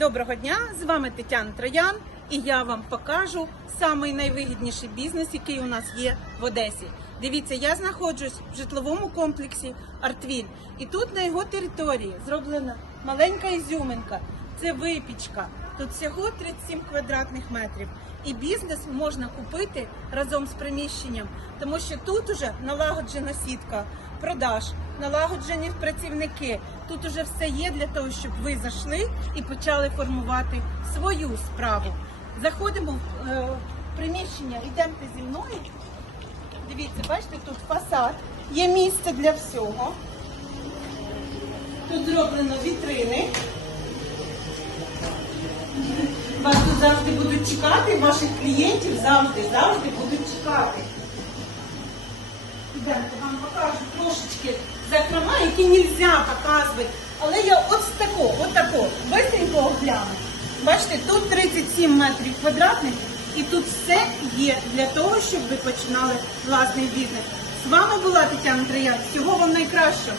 Доброго дня! З вами Тетяна Троян, і я вам покажу самий найвигідніший бізнес, який у нас є в Одесі. Дивіться, я знаходжусь в житловому комплексі Артвін, і тут на його території зроблена маленька ізюминка. Це випічка. Тут всього 37 квадратних метрів. І бізнес можна купити разом з приміщенням, тому що тут уже налагоджена сітка продаж, налагоджені працівники. Тут уже все є для того, щоб ви зайшли і почали формувати свою справу. Заходимо в е, приміщення, йдемте зі мною. Дивіться, бачите, тут фасад, є місце для всього. Тут зроблено вітрини. Вас тут завжди будуть чекати, ваших клієнтів завжди, завжди будуть чекати. Ідемте, вам покажу трошечки закрома, які нельзя показувати. Але я от з такого, от такого, бистренько огляну. Бачите, тут 37 метрів квадратних, і тут все є для того, щоб ви починали власний бізнес. З вами була Тетяна Троян. Всього вам найкращого.